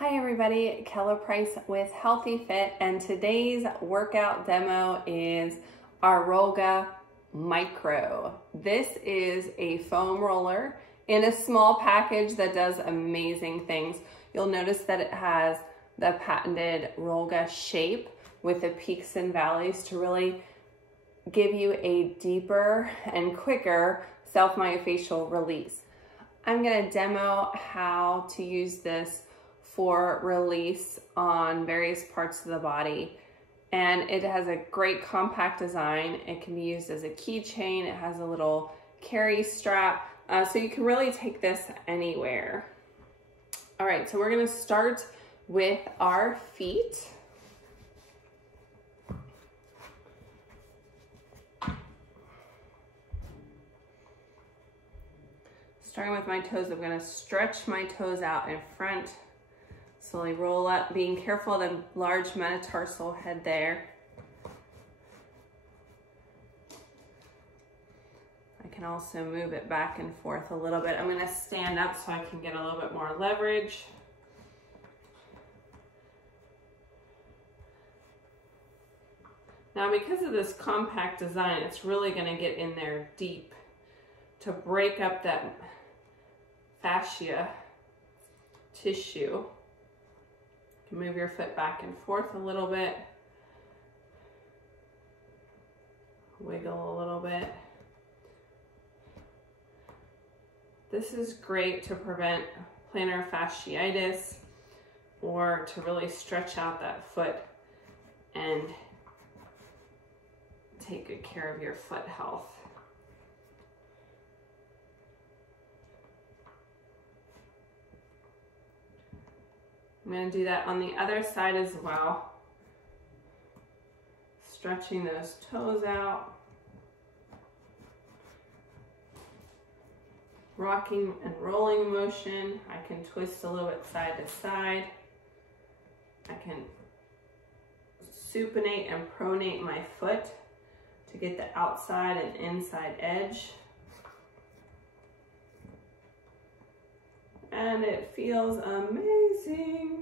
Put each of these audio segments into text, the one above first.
Hi everybody, Keller Price with Healthy Fit, and today's workout demo is our Rollga Micro. This is a foam roller in a small package that does amazing things. You'll notice that it has the patented Rollga shape with the peaks and valleys to really give you a deeper and quicker self-myofascial release. I'm going to demo how to use this for release on various parts of the body, and it has a great compact design. It can be used as a keychain. It has a little carry strap, so you can really take this anywhere. All right, so we're going to start with our feet. Starting with my toes, I'm going to stretch my toes out in front. Slowly roll up, being careful of the large metatarsal head there. I can also move it back and forth a little bit. I'm going to stand up so I can get a little bit more leverage. Now, because of this compact design, it's really going to get in there deep to break up that fascia tissue. Move your foot back and forth a little bit. Wiggle a little bit. This is great to prevent plantar fasciitis or to really stretch out that foot and take good care of your foot health. I'm going to do that on the other side as well. Stretching those toes out. Rocking and rolling motion. I can twist a little bit side to side. I can supinate and pronate my foot to get the outside and inside edge. And it feels amazing.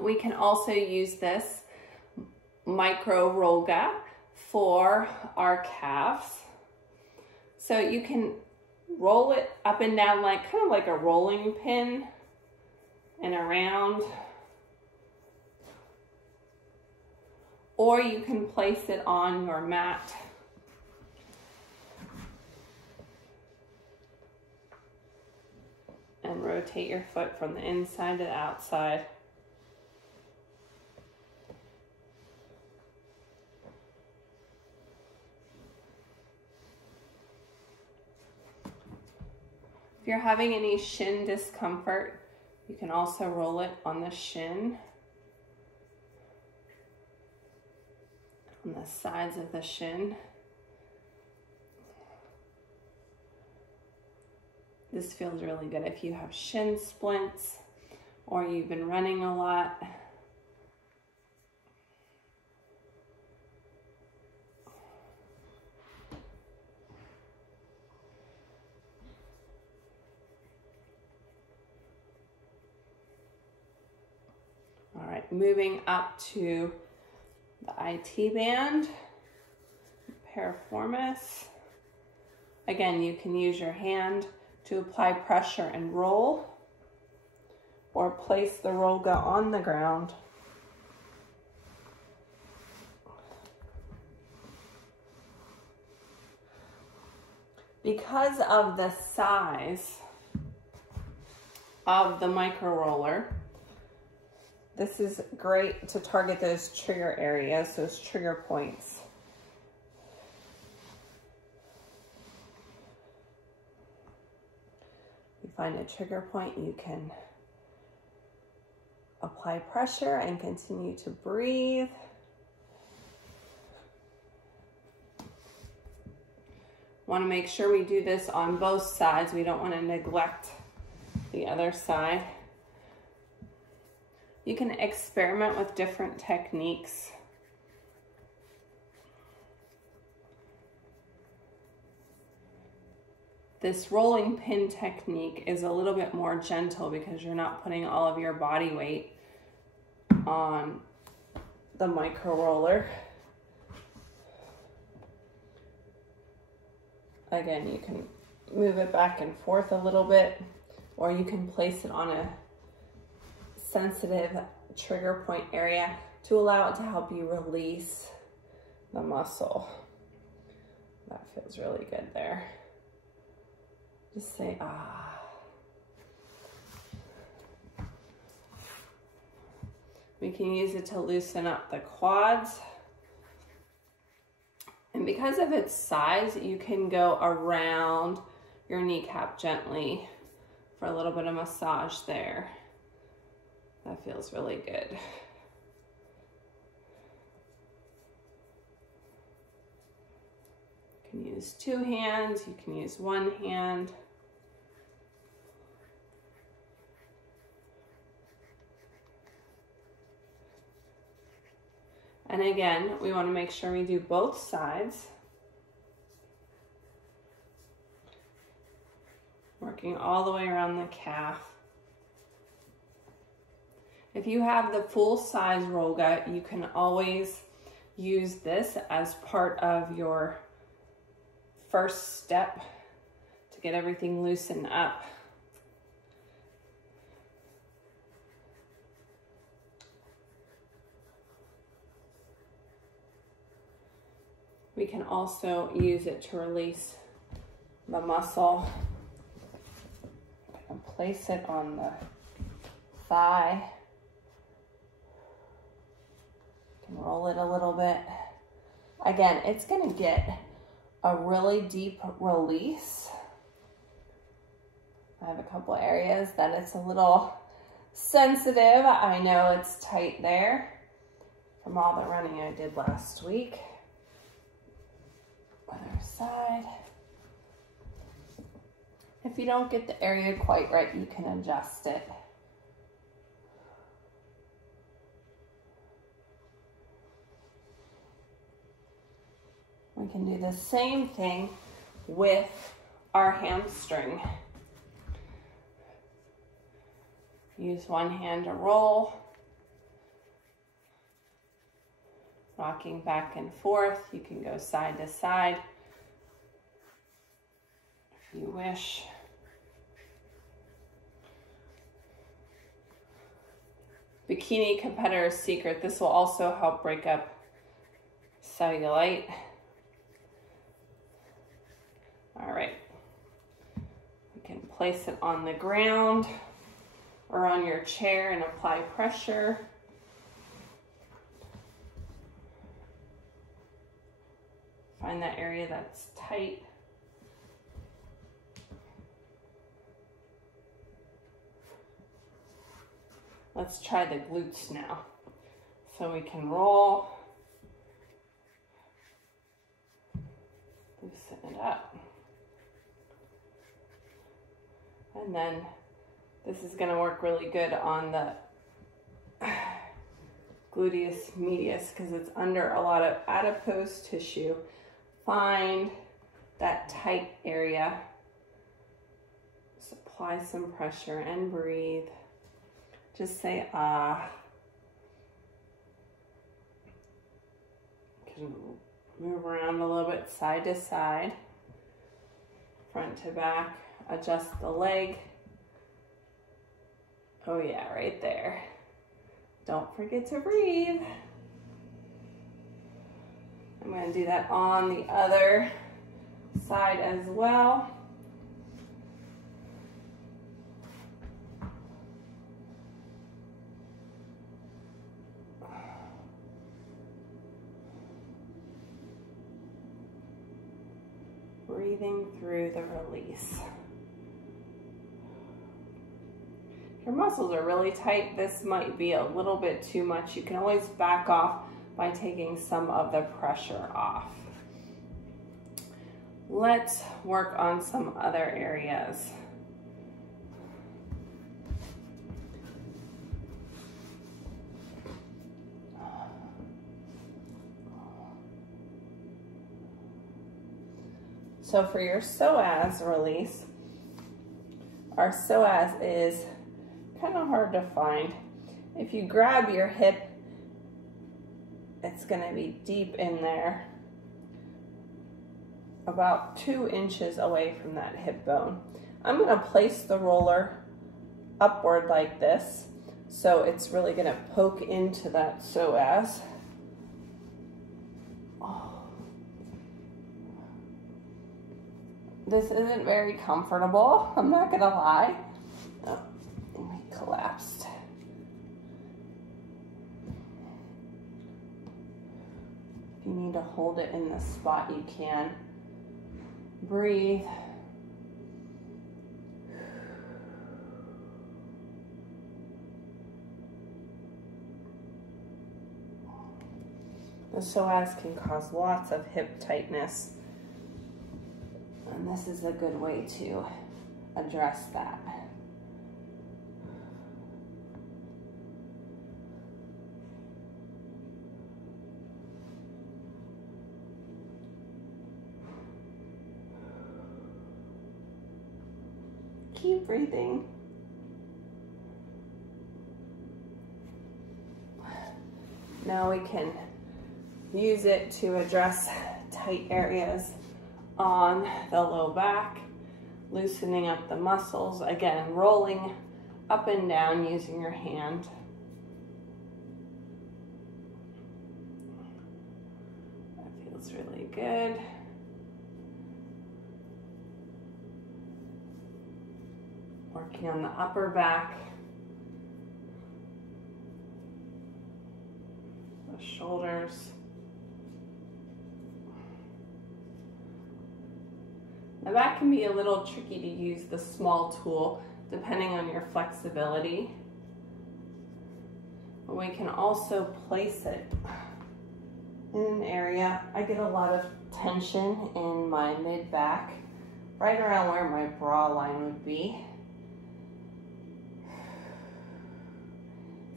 We can also use this micro Rollga for our calves. So you can roll it up and down like kind of like a rolling pin and around. Or you can place it on your mat. And rotate your foot from the inside to the outside. If you're having any shin discomfort, you can also roll it on the shin. On the sides of the shin. This feels really good if you have shin splints or you've been running a lot. All right, moving up to the IT band, Piriformis. Again, you can use your hand to apply pressure and roll, or place the Rollga on the ground. Because of the size of the micro roller, this is great to target those trigger areas, those trigger points. You find a trigger point, you can apply pressure and continue to breathe. Want to make sure we do this on both sides. We don't want to neglect the other side. You can experiment with different techniques. This rolling pin technique is a little bit more gentle because you're not putting all of your body weight on the micro roller. Again, you can move it back and forth a little bit, or you can place it on a sensitive trigger point area to allow it to help you release the muscle. That feels really good there. Just say, ah. We can use it to loosen up the quads. And because of its size, you can go around your kneecap gently for a little bit of massage there. That feels really good. You can use 2 hands, you can use 1 hand. And again, we want to make sure we do both sides. Working all the way around the calf. If you have the full size Rollga, you can always use this as part of your first step to get everything loosened up. We can also use it to release the muscle and place it on the thigh. You can roll it a little bit. Again, it's going to get a really deep release. I have a couple areas that it's a little sensitive. I know it's tight there from all the running I did last week. Other side. If you don't get the area quite right, you can adjust it. We can do the same thing with our hamstring. Use 1 hand to roll. Rocking back and forth. You can go side to side if you wish. Bikini competitor's secret. This will also help break up cellulite. All right. You can place it on the ground or on your chair and apply pressure. Find that area that's tight. Let's try the glutes now. So we can roll, loosen it up. And then this is gonna work really good on the gluteus medius because it's under a lot of adipose tissue. Find that tight area. Just apply some pressure and breathe. Just say ah. You can move around a little bit side to side, front to back, adjust the leg. Oh yeah, right there. Don't forget to breathe. I'm going to do that on the other side as well. Breathing through the release. If your muscles are really tight, this might be a little bit too much. You can always back off by taking some of the pressure off. Let's work on some other areas. So for your psoas release, our psoas is kind of hard to find. If you grab your hip, it's going to be deep in there, about 2 inches away from that hip bone. I'm going to place the roller upward like this, so it's really going to poke into that psoas. This isn't very comfortable, I'm not gonna lie. Oh, it collapsed. If you need to hold it in the spot, you can. Breathe. The psoas can cause lots of hip tightness, and this is a good way to address that. Keep breathing. Now we can use it to address tight areas on the low back, loosening up the muscles. Again, rolling up and down using your hand. That feels really good. Working on the upper back, the shoulders. The back can be a little tricky to use the small tool depending on your flexibility. But we can also place it in an area. I get a lot of tension in my mid-back, right around where my bra line would be.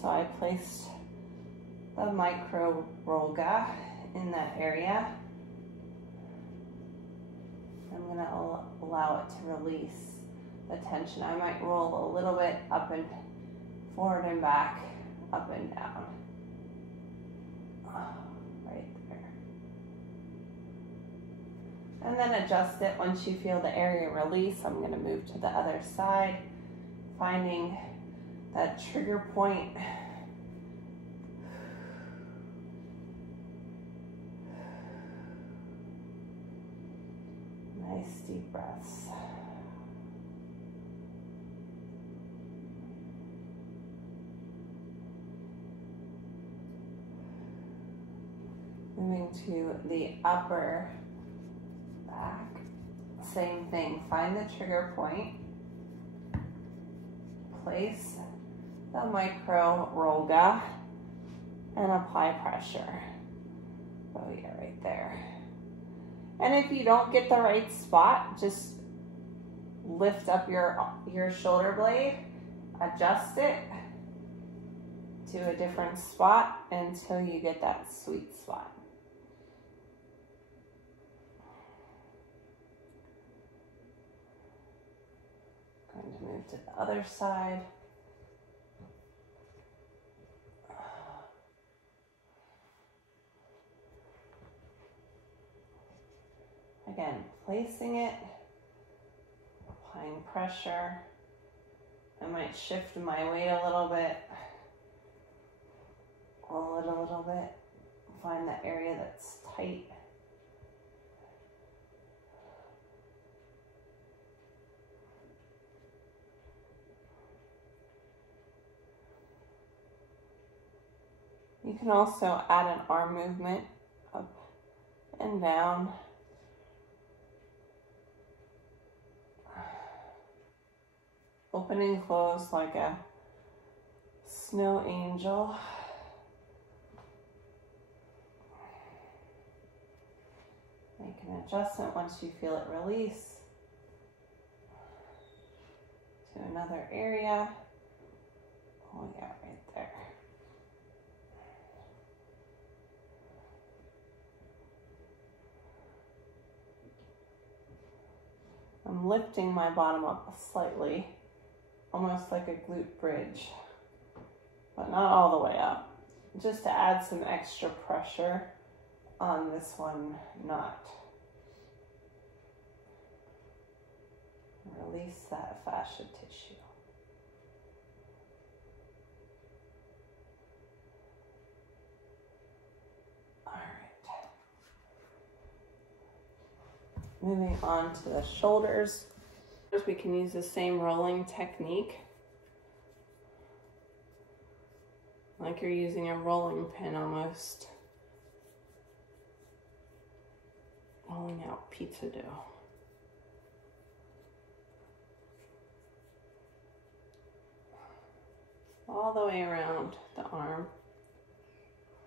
So I placed the micro Rollga in that area. I'm going to allow it to release the tension. I might roll a little bit up and forward and back, up and down. Right there. And then adjust it once you feel the area release. I'm going to move to the other side, finding that trigger point. Nice deep breaths. Moving to the upper back. Same thing, find the trigger point. Place the micro Rollga and apply pressure. Oh yeah, right there. And if you don't get the right spot, just lift up your shoulder blade, adjust it to a different spot until you get that sweet spot. Going to move to the other side. Again, placing it, applying pressure. I might shift my weight a little bit, roll it a little bit, find the area that's tight. You can also add an arm movement up and down. Open and close like a snow angel. Make an adjustment once you feel it release to another area. Oh yeah, right there. lifting my bottom up slightly, almost like a glute bridge, but not all the way up, just to add some extra pressure on this one nut. Release that fascia tissue. All right. Moving on to the shoulders. We can use the same rolling technique, like you're using a rolling pin almost. Rolling out pizza dough. All the way around the arm,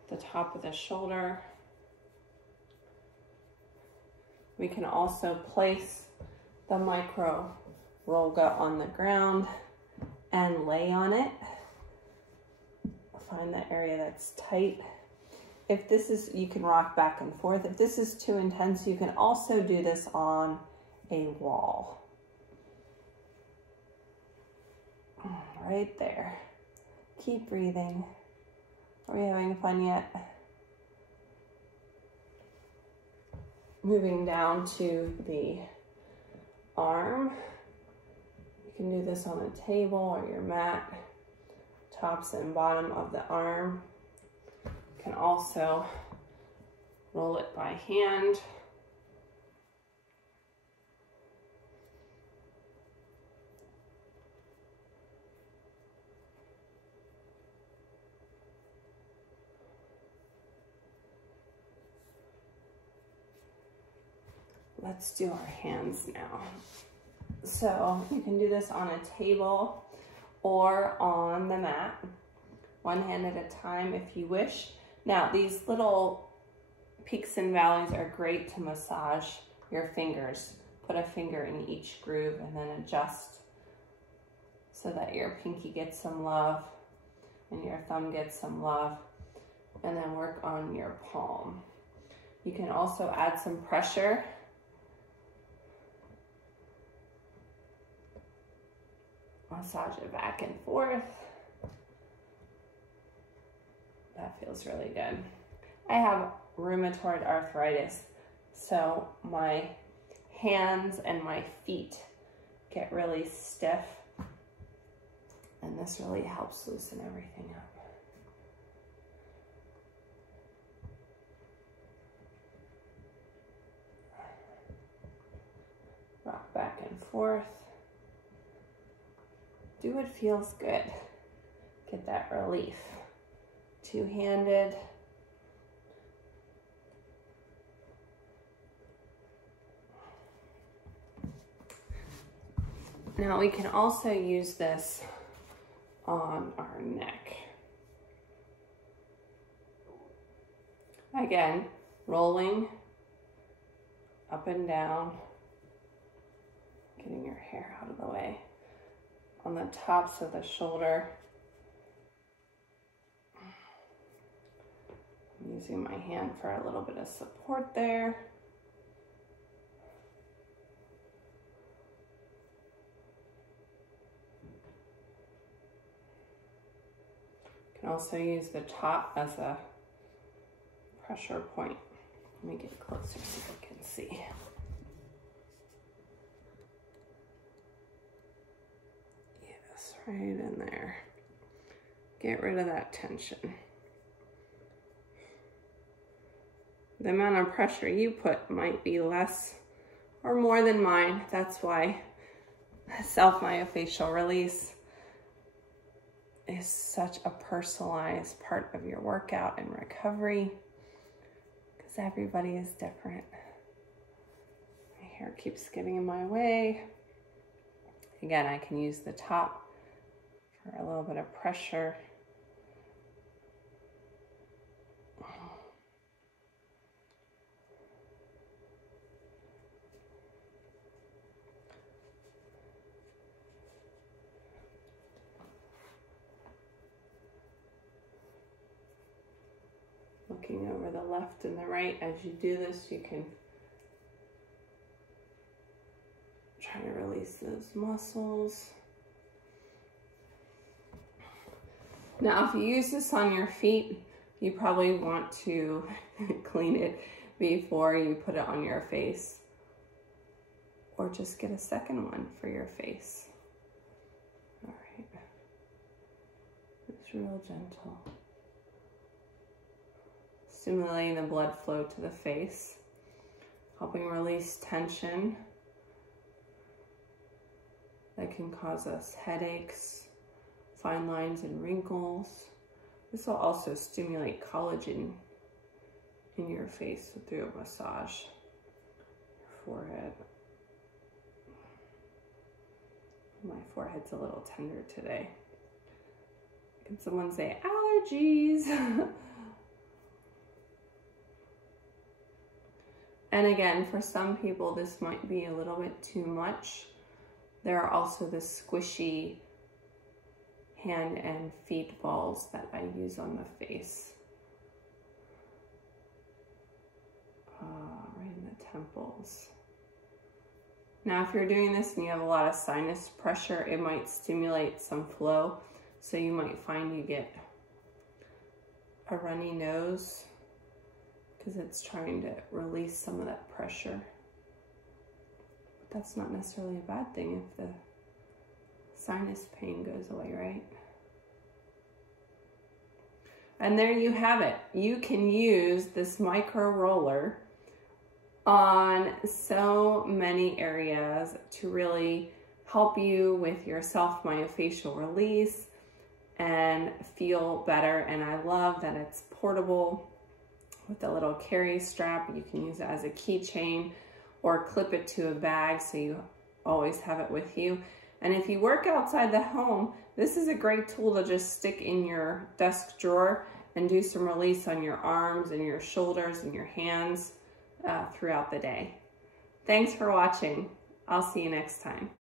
the top of the shoulder. We can also place the micro Rollga on the ground and lay on it. Find the area that's tight. If this is, you can rock back and forth. If this is too intense, you can also do this on a wall. Right there. Keep breathing. Are we having fun yet? Moving down to the arm. You can do this on a table or your mat. Tops and bottom of the arm. You can also roll it by hand. Let's do our hands now. So you can do this on a table or on the mat, one hand at a time if you wish. Now these little peaks and valleys are great to massage your fingers. Put a finger in each groove and then adjust so that your pinky gets some love and your thumb gets some love, and then work on your palm. You can also add some pressure. Massage it back and forth. That feels really good. I have rheumatoid arthritis, so my hands and my feet get really stiff, and this really helps loosen everything up. Rock back and forth. Do what feels good. Get that relief. Two-handed. Now we can also use this on our neck. Again, rolling up and down, getting your hair out of the way. On the tops of the shoulder. I'm using my hand for a little bit of support there. You can also use the top as a pressure point. Let me get closer so you can see. Right in there. Get rid of that tension. The amount of pressure you put might be less or more than mine. That's why self-myofascial release is such a personalized part of your workout and recovery, because everybody is different. My hair keeps getting in my way. Again, I can use the top for a little bit of pressure. Looking over the left and the right. As you do this, you can try to release those muscles. Now, if you use this on your feet, you probably want to clean it before you put it on your face, or just get a second one for your face. All right, it's real gentle. Stimulating the blood flow to the face, helping release tension that can cause us headaches, fine lines and wrinkles. This will also stimulate collagen in your face through a massage. Your forehead. My forehead's a little tender today. Can someone say allergies? And again, for some people, this might be a little bit too much. There are also the squishy hand and feet balls that I use on the face. Right in the temples. Now, if you're doing this and you have a lot of sinus pressure, it might stimulate some flow. So you might find you get a runny nose because it's trying to release some of that pressure. But that's not necessarily a bad thing if the sinus pain goes away, right? And there you have it. You can use this micro roller on so many areas to really help you with your self-myofascial release and feel better. And I love that it's portable with a little carry strap. You can use it as a keychain or clip it to a bag so you always have it with you. And if you work outside the home, this is a great tool to just stick in your desk drawer and do some release on your arms and your shoulders and your hands throughout the day. Thanks for watching. I'll see you next time.